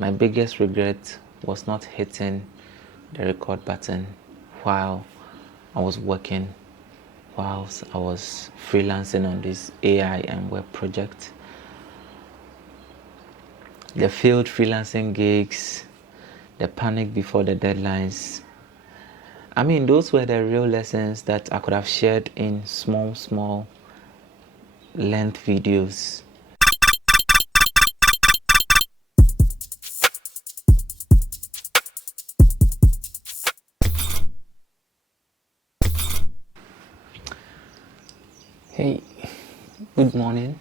My biggest regret was not hitting the record button while I was working, whilst I was freelancing on this AI and web project. The failed freelancing gigs, the panic before the deadlines. I mean, those were the real lessons that I could have shared in small length videos. Hey, good morning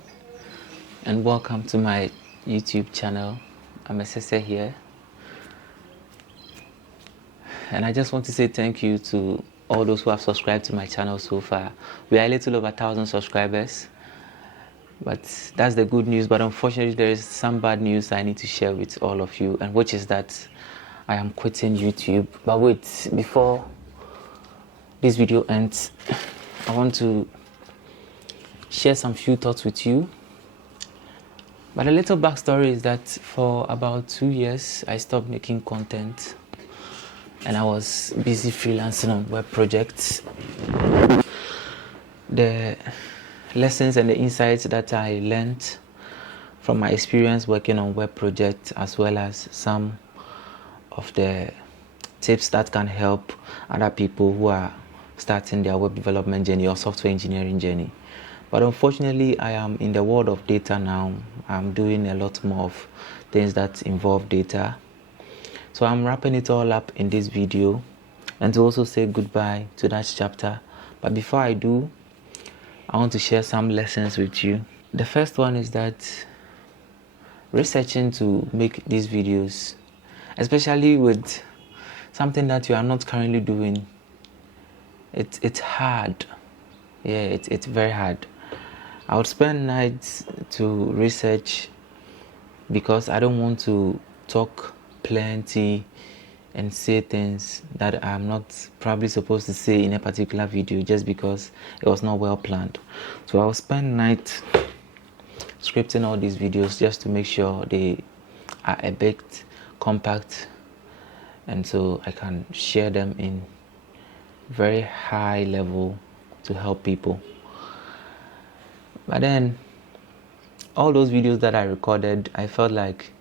and welcome to my YouTube channel. I'm a sister here, and I just want to say thank you to all those who have subscribed to my channel so far. We are a little over 1,000 subscribers, but that's the good news. But unfortunately, there is some bad news I need to share with all of you, and which is that I am quitting YouTube. But wait, before this video ends, I want to share some few thoughts with you. But a little backstory is that for about 2 years I stopped making content and I was busy freelancing on web projects. The lessons and the insights that I learned from my experience working on web projects, as well as some of the tips that can help other people who are starting their web development journey or software engineering journey. But unfortunately, I am in the world of data now. I'm doing a lot more of things that involve data. So I'm wrapping it all up in this video and to also say goodbye to that chapter. But before I do, I want to share some lessons with you. The first one is that researching to make these videos, especially with something that you are not currently doing, it's hard. Yeah, it's very hard. I would spend nights to research because I don't want to talk plenty and say things that I'm not probably supposed to say in a particular video just because it was not well planned. So I'll spend nights scripting all these videos just to make sure they are a bit compact, and so I can share them in very high level to help people. But then all those videos that I recorded, I felt like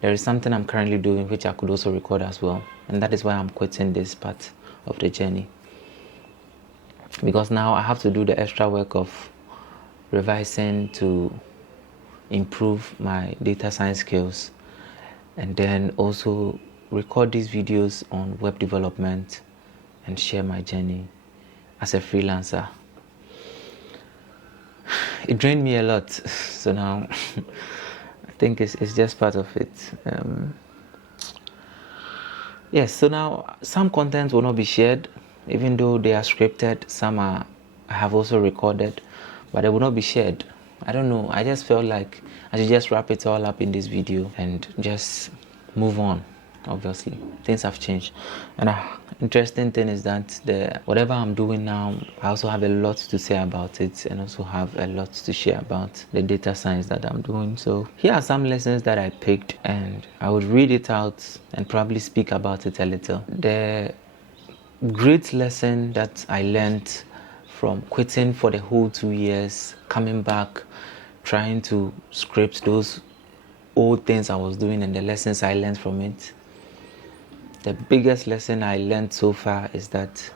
there is something I'm currently doing which I could also record as well, and that is why I'm quitting this part of the journey, because now I have to do the extra work of revising to improve my data science skills, and then also record these videos on web development and share my journey as a freelancer. It drained me a lot, so now I think it's just part of it. Yes, so now some content will not be shared, even though they are scripted. Some I have also recorded, but they will not be shared. I don't know, I just felt like I should just wrap it all up in this video and just move on. Obviously things have changed, and interesting thing is that whatever I'm doing now, I also have a lot to say about it, and also have a lot to share about the data science that I'm doing. So here are some lessons that I picked, and I would read it out and probably speak about it a little. The great lesson that I learned from quitting for the whole 2 years, coming back, trying to script those old things I was doing and the lessons I learned from it. The biggest lesson I learned so far is that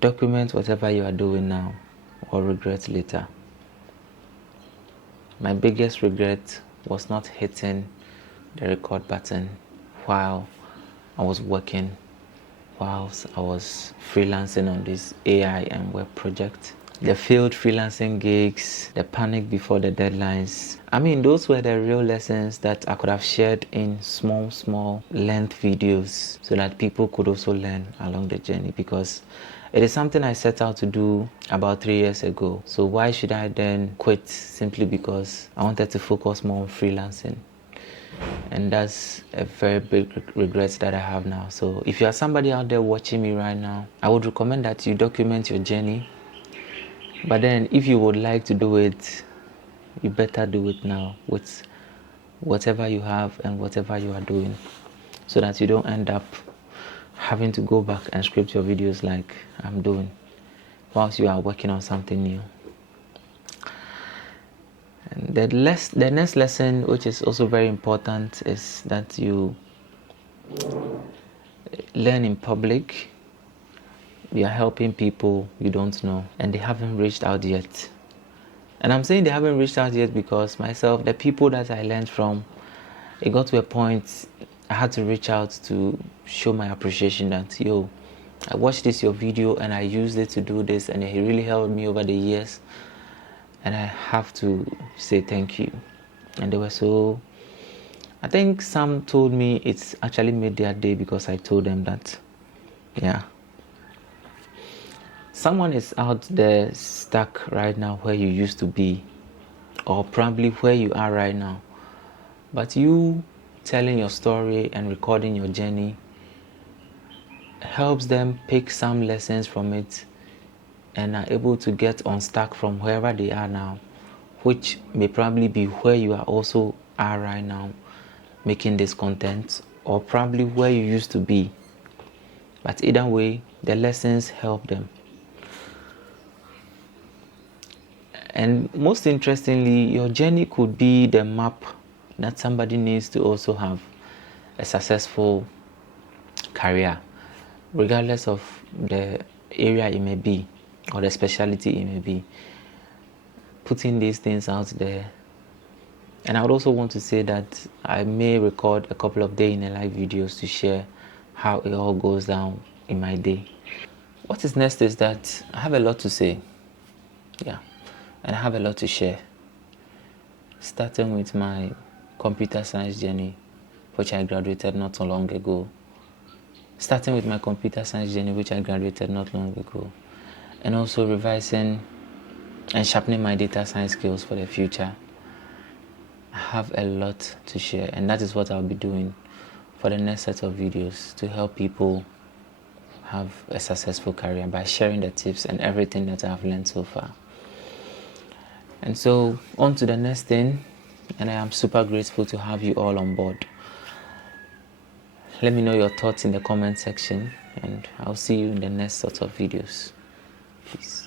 document whatever you are doing now or regret later. My biggest regret was not hitting the record button while I was working, whilst I was freelancing on this AI and web project. The failed freelancing gigs, the panic before the deadlines. I mean, those were the real lessons that I could have shared in small length videos so that people could also learn along the journey, because it is something I set out to do about 3 years ago. So why should I then quit simply because I wanted to focus more on freelancing? And that's a very big regret that I have now. So if you are somebody out there watching me right now, I would recommend that you document your journey. But then if you would like to do it, you better do it now with whatever you have and whatever you are doing, so that you don't end up having to go back and script your videos like I'm doing whilst you are working on something new. And the next lesson, which is also very important, is that you learn in public. You are helping people you don't know and they haven't reached out yet. And I'm saying they haven't reached out yet because myself, the people that I learned from, it got to a point I had to reach out to show my appreciation that, yo, I watched your video and I used it to do this and it really helped me over the years. And I have to say thank you. And they were so, I think some told me it's actually made their day because I told them that, yeah. Someone is out there stuck right now where you used to be, or probably where you are right now. But you telling your story and recording your journey helps them pick some lessons from it and are able to get unstuck from wherever they are now, which may probably be where you are also are right now, making this content, or probably where you used to be. But either way, the lessons help them. And most interestingly, your journey could be the map that somebody needs to also have a successful career, regardless of the area it may be or the specialty it may be. Putting these things out there. And I would also want to say that I may record a couple of day in a live videos to share how it all goes down in my day. What is next is that I have a lot to say. Yeah. And I have a lot to share. Starting with my computer science journey, which I graduated not so long ago. And also revising and sharpening my data science skills for the future. I have a lot to share, and that is what I'll be doing for the next set of videos to help people have a successful career by sharing the tips and everything that I've learned so far. And so on to the next thing, and I am super grateful to have you all on board. Let me know your thoughts in the comment section, and I'll see you in the next sort of videos. Peace.